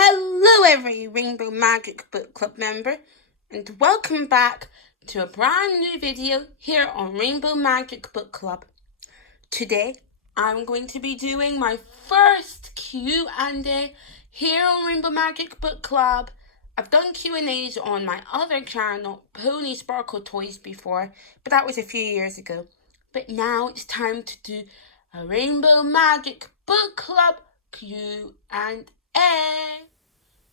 Hello every Rainbow Magic Book Club member, and welcome back to a brand new video here on Rainbow Magic Book Club. Today I'm going to be doing my first Q&A here on Rainbow Magic Book Club. I've done Q&As on my other channel, Pony Sparkle Toys, before, but that was a few years ago. But now it's time to do a Rainbow Magic Book Club Q&A.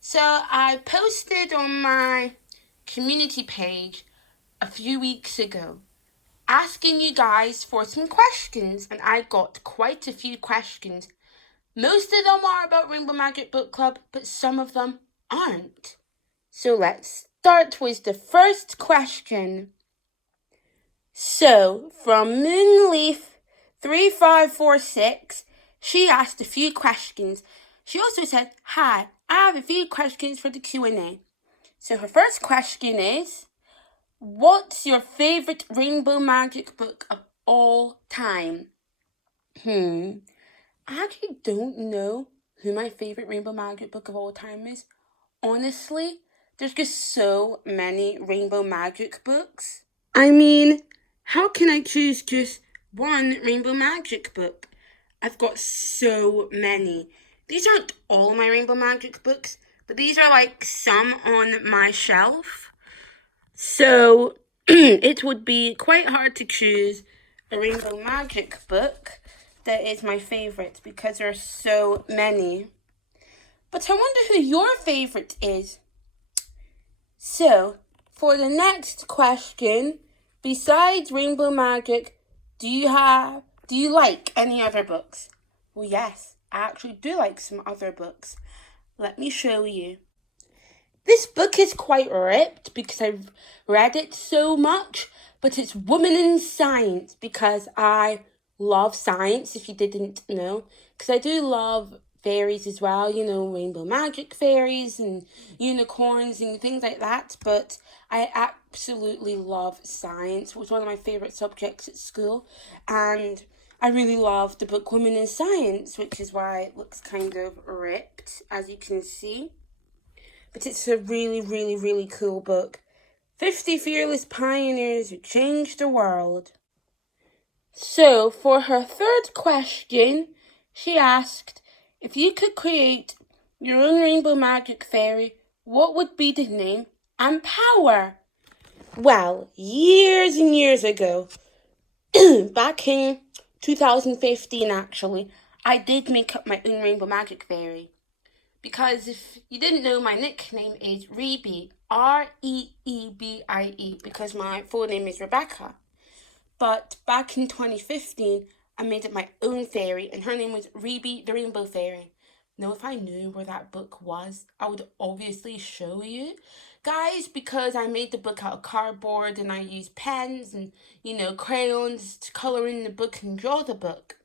So I posted on my community page a few weeks ago asking you guys for some questions, and I got quite a few questions. Most of them are about Rainbow Magic Book Club, but some of them aren't. So let's start with the first question. So from Moonleaf3546, she asked a few questions. She also said, "Hi, I have a few questions for the Q&A. So her first question is, what's your favourite Rainbow Magic book of all time? I actually don't know who my favourite Rainbow Magic book of all time is. Honestly, there's just so many Rainbow Magic books. I mean, how can I choose just one Rainbow Magic book? I've got so many. These aren't all my Rainbow Magic books, but these are like some on my shelf. So it would be quite hard to choose a Rainbow Magic book that is my favourite because there are so many. But I wonder who your favourite is. So, for the next question, besides Rainbow Magic, do you like any other books? Well, yes, I actually do like some other books. Let me show you. This book is quite ripped because I've read it so much, but it's Women in Science because I love science, if you didn't know. Because I do love fairies as well, you know, Rainbow Magic fairies and unicorns and things like that, but I absolutely love science. It was one of my favourite subjects at school, and I really love the book Women in Science, which is why it looks kind of ripped, as you can see. But it's a really, really, really cool book. 50 Fearless Pioneers Who Changed the World. So, for her third question, she asked, if you could create your own Rainbow Magic fairy, what would be the name and power? Well, years and years ago, back in 2015 actually, I did make up my own Rainbow Magic fairy. Because if you didn't know, my nickname is Reebie, Reebie, because my full name is Rebecca. But back in 2015, I made up my own fairy, and her name was Reebie the Rainbow Fairy. Now, if I knew where that book was, I would obviously show you guys, because I made the book out of cardboard and I used pens and, crayons to colour in the book and draw the book.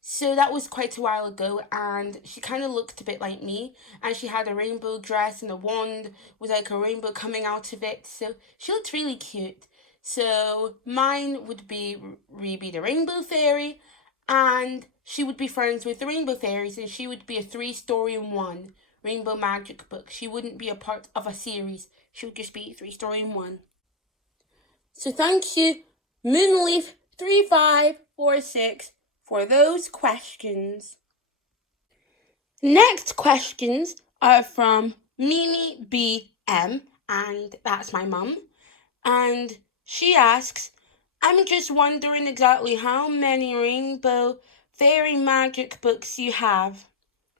So that was quite a while ago, and she kind of looked a bit like me, and she had a rainbow dress and a wand with like a rainbow coming out of it, so she looked really cute. So mine would be Reebie the Rainbow Fairy, and she would be friends with the Rainbow Fairies, and she would be a 3-story-in-1 Rainbow Magic book. She wouldn't be a part of a series, she would just be 3-story-in-1. So thank you, Moonleaf3546, for those questions. Next questions are from Mimi BM, and that's my mum. And she asks, I'm just wondering exactly how many Rainbow Fairy Magic books you have.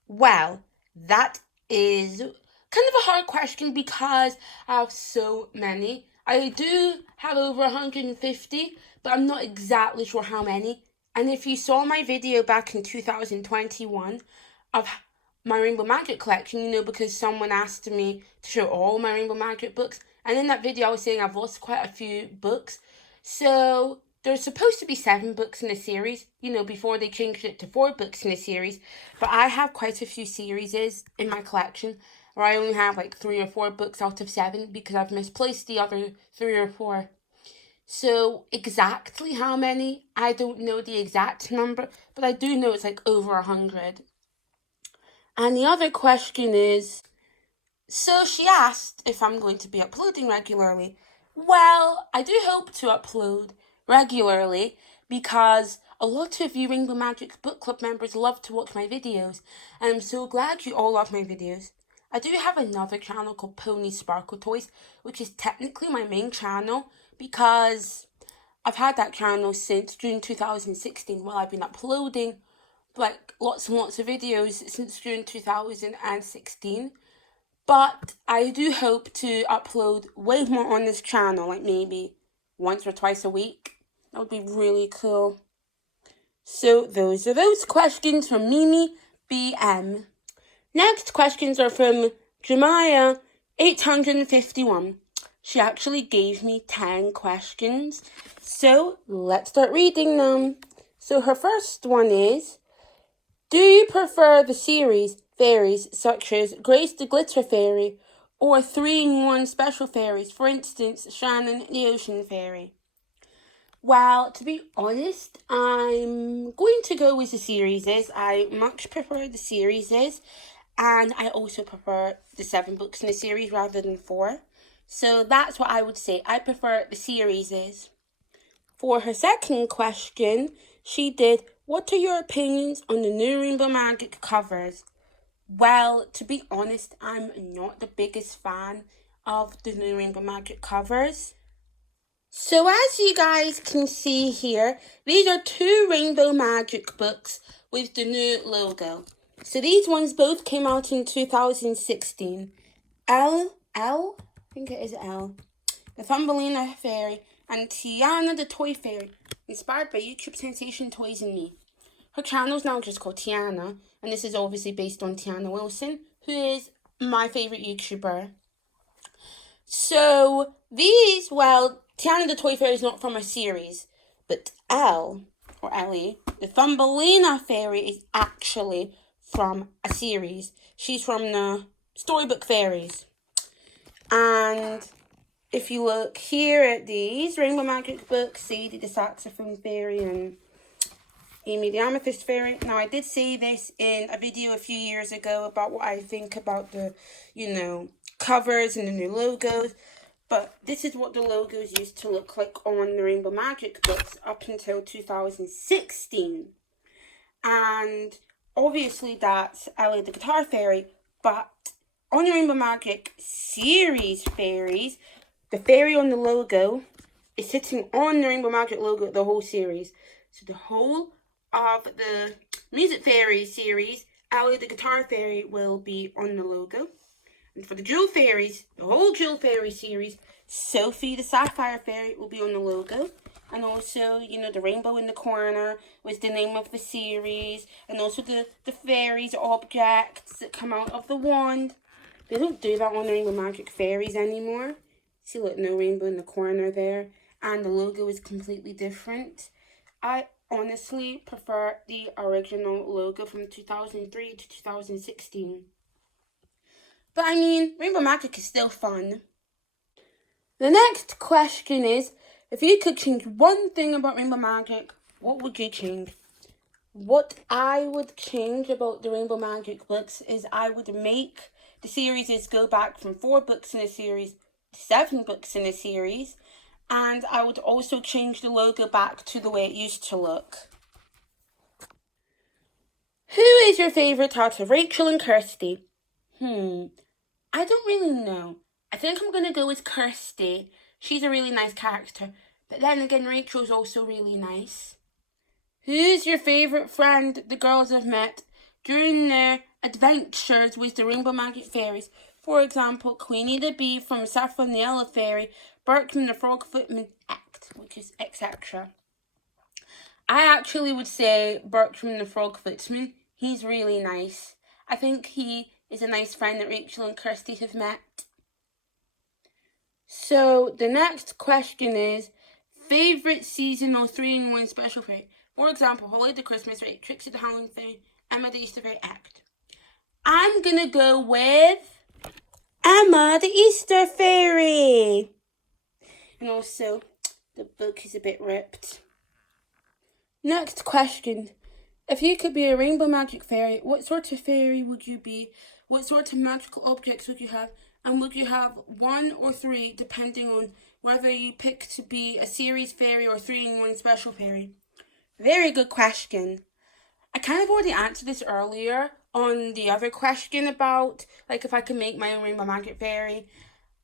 Well, that is kind of a hard question because I have so many. I do have over 150, but I'm not exactly sure how many. And if you saw my video back in 2021 of my Rainbow Magic collection, because someone asked me to show all my Rainbow Magic books, and in that video I was saying I've lost quite a few books. So there's supposed to be 7 books in a series, before they changed it to 4 books in a series. But I have quite a few series in my collection, where I only have like 3 or 4 books out of 7 because I've misplaced the other 3 or 4. So exactly how many, I don't know the exact number, but I do know it's like over 100. And the other question is, So she asked if I'm going to be uploading regularly. Well, I do hope to upload regularly because a lot of you Rainbow Magic Book Club members love to watch my videos, and I'm so glad you all love my videos. I do have another channel called Pony Sparkle Toys, which is technically my main channel because I've had that channel since June 2016 while I've been uploading like lots and lots of videos since June 2016. But I do hope to upload way more on this channel, like maybe once or twice a week. That would be really cool. So those are those questions from Mimi BM. Next questions are from Jamiah 851. She actually gave me 10 questions. So let's start reading them. So her first one is, do you prefer the series fairies such as Grace the Glitter Fairy or 3-in-1 special fairies, for instance, Shannon the Ocean Fairy? Well, to be honest, I'm going to go with the series. I much prefer the series, and I also prefer the 7 books in the series rather than 4. So that's what I would say. I prefer the series. For her second question, she did, what are your opinions on the new Rainbow Magic covers? Well, to be honest, I'm not the biggest fan of the new Rainbow Magic covers. So as you guys can see here, these are 2 Rainbow Magic books with the new logo. So these ones both came out in 2016. I think it is L. The Thumbelina Fairy and Tiana the Toy Fairy, inspired by YouTube sensation Toys and Me. Her channel is now just called Tiana, and this is obviously based on Tiana Wilson, who is my favourite YouTuber. So these, well, Tiana the Toy Fairy is not from a series, but Elle, or Ellie, the Thumbelina Fairy is actually from a series. She's from the Storybook Fairies. And if you look here at these Rainbow Magic books, Sadie the Saxophone Fairy and Amy the Amethyst Fairy. Now, I did say this in a video a few years ago about what I think about the, covers and the new logos. But this is what the logos used to look like on the Rainbow Magic books up until 2016. And obviously that's Ellie the Guitar Fairy. But on the Rainbow Magic series fairies, the fairy on the logo is sitting on the Rainbow Magic logo the whole series. So the whole of the Music Fairy series, Ellie the Guitar Fairy will be on the logo. And for the Jewel Fairies, the whole Jewel Fairy series, Sophie the Sapphire Fairy will be on the logo. And also, the rainbow in the corner was the name of the series. And also the fairies objects that come out of the wand. They don't do that on the Rainbow Magic Fairies anymore. See, look, no rainbow in the corner there. And the logo is completely different. I honestly prefer the original logo from 2003 to 2016. But I mean, Rainbow Magic is still fun. The next question is, if you could change one thing about Rainbow Magic, what would you change? What I would change about the Rainbow Magic books is I would make the series go back from 4 books in a series to 7 books in a series. And I would also change the logo back to the way it used to look. Who is your favourite out of Rachel and Kirsty? I don't really know. I think I'm going to go with Kirsty. She's a really nice character. But then again, Rachel's also really nice. Who's your favourite friend the girls have met during their adventures with the Rainbow Magic Fairies? For example, Queenie the Bee from Saffron the Yellow Fairy, Bertram the Frog Footman Act, which is etc. I actually would say Bertram the Frog Footman. He's really nice. I think he is a nice friend that Rachel and Kirsty have met. So the next question is, favourite seasonal 3-in-1 special fairy? For example, Holly the Christmas Fairy, Trixie the Halloween Fairy, Emma the Easter Fairy Act. I'm going to go with Emma the Easter Fairy. And also, the book is a bit ripped. Next question. If you could be a Rainbow Magic Fairy, what sort of fairy would you be? What sort of magical objects would you have? And would you have 1 or 3 depending on whether you pick to be a series fairy or 3-in-1 special fairy? Very good question. I kind of already answered this earlier on the other question about like if I could make my own rainbow magic fairy.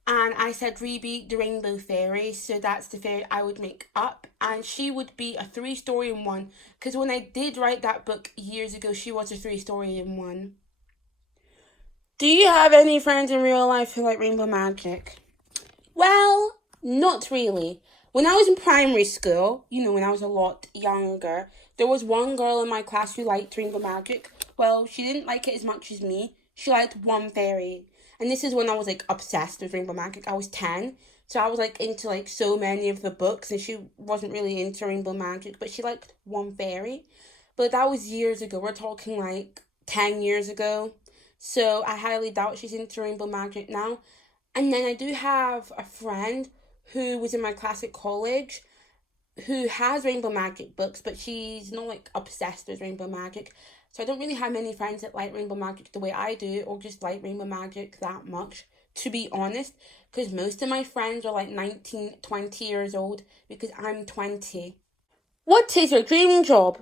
And I said Ruby the Rainbow Fairy, so that's the fairy I would make up. And she would be a 3-story-in-1, because when I did write that book years ago, she was a 3-story-in-1. Do you have any friends in real life who like rainbow magic? Well, not really. When I was in primary school, when I was a lot younger, there was one girl in my class who liked rainbow magic. Well, she didn't like it as much as me. She liked one fairy. And this is when I was like obsessed with rainbow magic. I was 10. So I was like into like so many of the books, and she wasn't really into rainbow magic, but she liked one fairy. But that was years ago. We're talking like 10 years ago. So I highly doubt she's into rainbow magic now. And then I do have a friend who was in my class at college who has rainbow magic books, but she's not like obsessed with rainbow magic. So I don't really have many friends that like rainbow magic the way I do, or just like rainbow magic that much, to be honest, because most of my friends are like 19, 20 years old, because I'm 20. What is your dream job?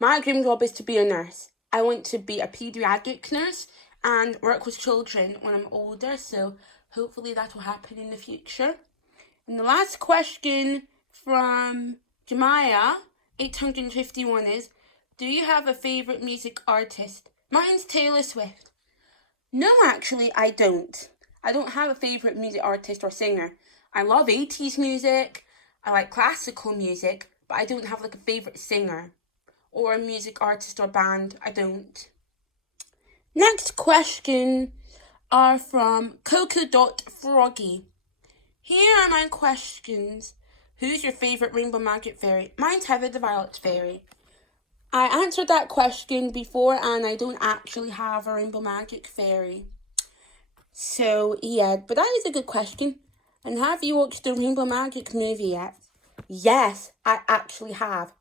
My dream job is to be a nurse. I want to be a pediatric nurse and work with children when I'm older, so hopefully that will happen in the future. And the last question from Jamiah, 851 is, do you have a favourite music artist? Mine's Taylor Swift. No, actually, I don't. I don't have a favourite music artist or singer. I love 80s music, I like classical music, but I don't have like a favourite singer or a music artist or band. I don't. Next question are from Coco.froggy. Here are my questions. Who's your favourite rainbow magic fairy? Mine's Heather the Violet Fairy. I answered that question before, and I don't actually have a rainbow magic fairy. So, yeah, but that is a good question. And have you watched the Rainbow Magic movie yet? Yes, I actually have.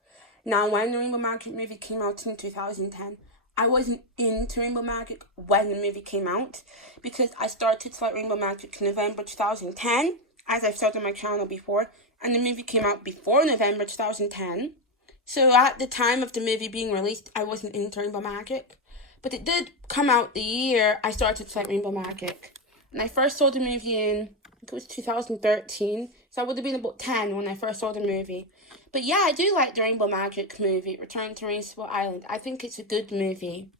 Now, when the Rainbow Magic movie came out in 2010, I wasn't into Rainbow Magic when the movie came out, because I started to like Rainbow Magic in November 2010, as I've said on my channel before, and the movie came out before November 2010. So at the time of the movie being released, I wasn't into Rainbow Magic. But it did come out the year I started to like Rainbow Magic. And I first saw the movie in, I think it was 2013. So I would have been about 10 when I first saw the movie. But yeah, I do like the Rainbow Magic movie, Return to Rainbow Island. I think it's a good movie.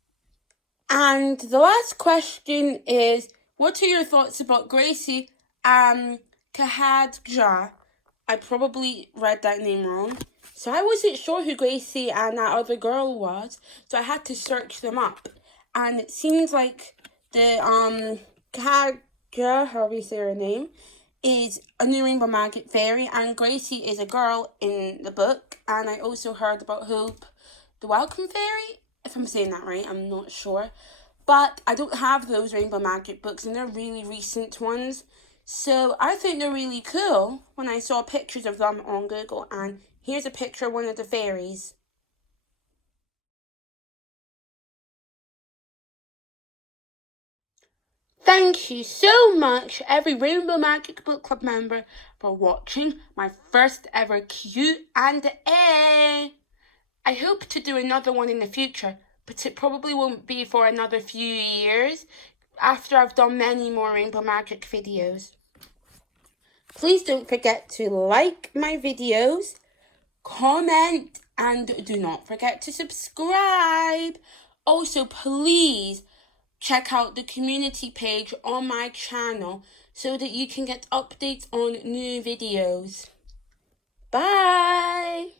And the last question is, what are your thoughts about Gracie Kahadja? I probably read that name wrong. So I wasn't sure who Gracie and that other girl was, so I had to search them up. And it seems like the Kahadja, however you say her name, is a new Rainbow Magic fairy, and Gracie is a girl in the book. And I also heard about Hope the Welcome Fairy, if I'm saying that right, I'm not sure. But I don't have those Rainbow Magic books, and they're really recent ones. So I think they're really cool when I saw pictures of them on Google, and here's a picture of one of the fairies. Thank you so much, every Rainbow Magic Book Club member, for watching my first ever Q&A. I hope to do another one in the future, but it probably won't be for another few years after I've done many more Rainbow Magic videos. Please don't forget to like my videos, comment, and do not forget to subscribe. Also, please check out the community page on my channel so that you can get updates on new videos. Bye!